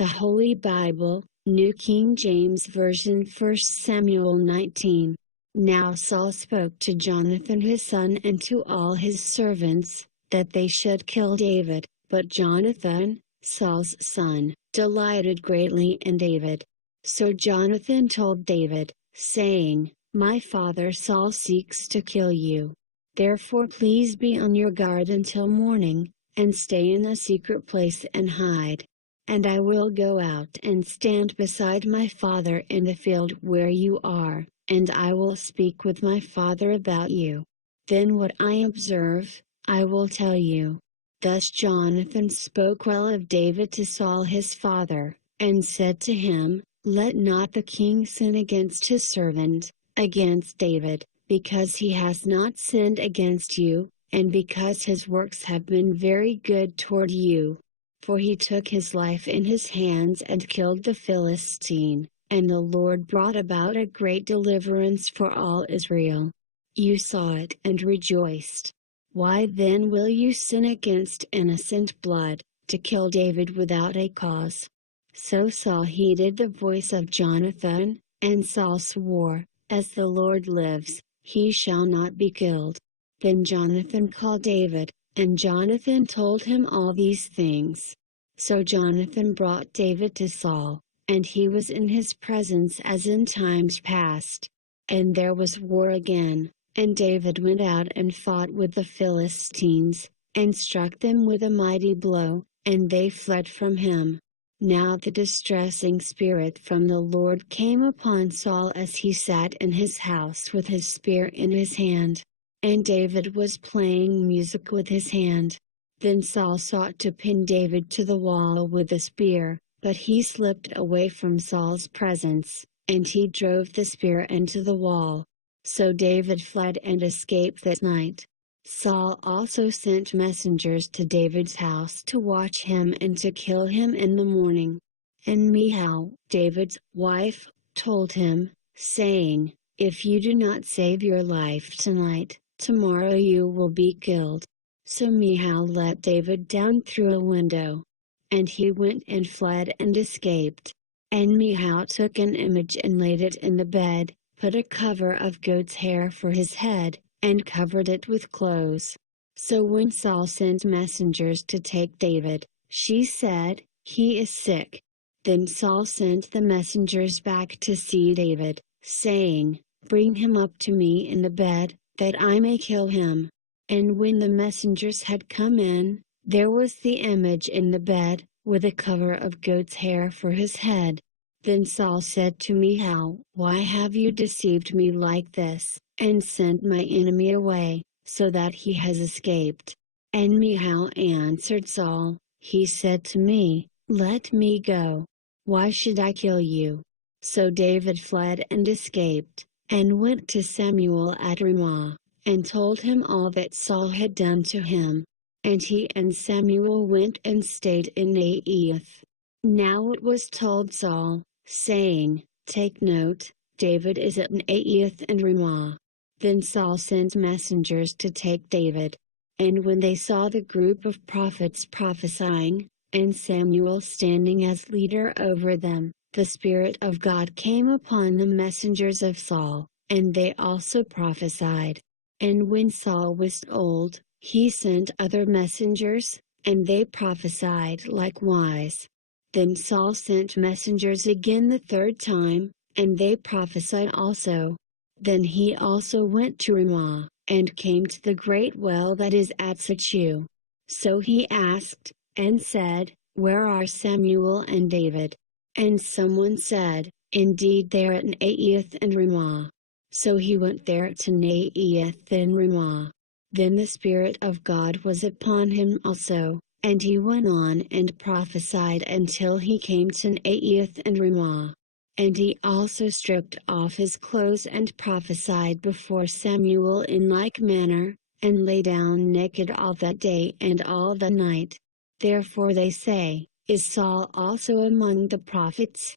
The Holy Bible, New King James Version, 1 Samuel 19. Now Saul spoke to Jonathan his son and to all his servants, that they should kill David, but Jonathan, Saul's son, delighted greatly in David. So Jonathan told David, saying, My father Saul seeks to kill you. Therefore please be on your guard until morning, and stay in a secret place and hide. And I will go out and stand beside my father in the field where you are, and I will speak with my father about you. Then what I observe, I will tell you. Thus Jonathan spoke well of David to Saul his father, and said to him, Let not the king sin against his servant, against David, because he has not sinned against you, and because his works have been very good toward you. For he took his life in his hands and killed the Philistine, and the Lord brought about a great deliverance for all Israel. You saw it and rejoiced. Why then will you sin against innocent blood, to kill David without a cause? So Saul heeded the voice of Jonathan, and Saul swore, As the Lord lives, he shall not be killed. Then Jonathan called David, and Jonathan told him all these things. So Jonathan brought David to Saul, and he was in his presence as in times past. And there was war again, and David went out and fought with the Philistines, and struck them with a mighty blow, and they fled from him. Now the distressing spirit from the Lord came upon Saul as he sat in his house with his spear in his hand. And David was playing music with his hand. Then Saul sought to pin David to the wall with a spear, but he slipped away from Saul's presence, and he drove the spear into the wall. So David fled and escaped that night. Saul also sent messengers to David's house to watch him and to kill him in the morning. And Michal, David's wife, told him, saying, If you do not save your life tonight, tomorrow you will be killed. So Michal let David down through a window. And he went and fled and escaped. And Michal took an image and laid it in the bed, put a cover of goat's hair for his head, and covered it with clothes. So when Saul sent messengers to take David, she said, He is sick. Then Saul sent the messengers back to see David, saying, Bring him up to me in the bed, that I may kill him. And when the messengers had come in, there was the image in the bed, with a cover of goat's hair for his head. Then Saul said to Michal, Why have you deceived me like this, and sent my enemy away, so that he has escaped? And Michal answered Saul, He said to me, Let me go. Why should I kill you? So David fled and escaped, and went to Samuel at Ramah, and told him all that Saul had done to him. And he and Samuel went and stayed in Naioth. Now it was told Saul, saying, Take note, David is at Naioth and Ramah. Then Saul sent messengers to take David. And when they saw the group of prophets prophesying, and Samuel standing as leader over them, the Spirit of God came upon the messengers of Saul, and they also prophesied. And when Saul was old, he sent other messengers, and they prophesied likewise. Then Saul sent messengers again the third time, and they prophesied also. Then he also went to Ramah, and came to the great well that is at Sechu. So he asked, and said, Where are Samuel and David? And someone said, Indeed they are at Naioth and Ramah. So he went there to Naioth and Ramah. Then the Spirit of God was upon him also, and he went on and prophesied until he came to Naioth and Ramah. And he also stripped off his clothes and prophesied before Samuel in like manner, and lay down naked all that day and all the night. Therefore they say, Is Saul also among the prophets?